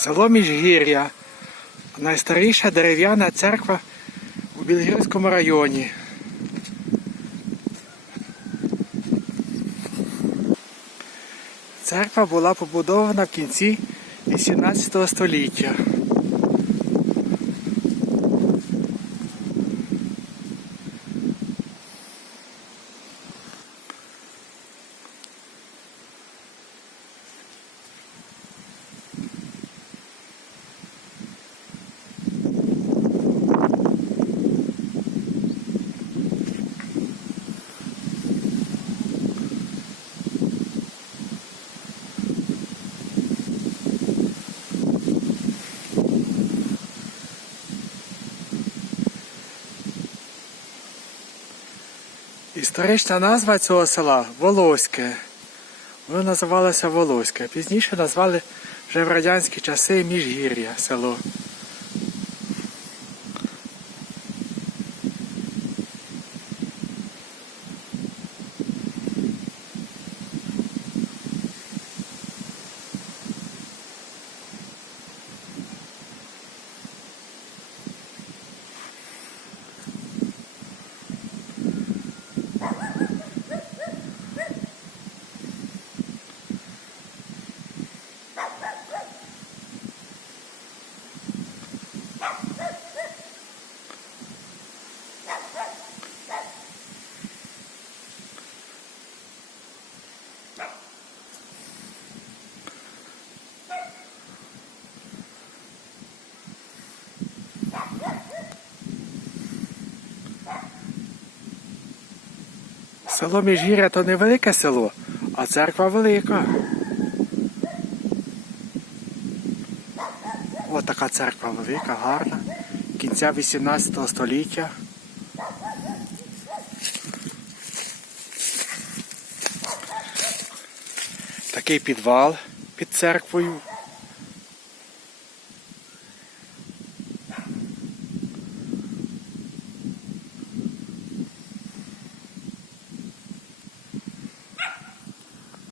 Село Міжгір'я. Найстаріша дерев'яна церква у Білгірському районі. Церква була побудована в кінці 18 століття. Історична назва цього села Волоське. Воно називалося Волоське. Пізніше назвали вже в радянські часи Міжгір'я село. Село Міжгір'я то не велике село, а церква велика. Ось така церква велика, гарна. Кінця 18 століття. Такий підвал під церквою.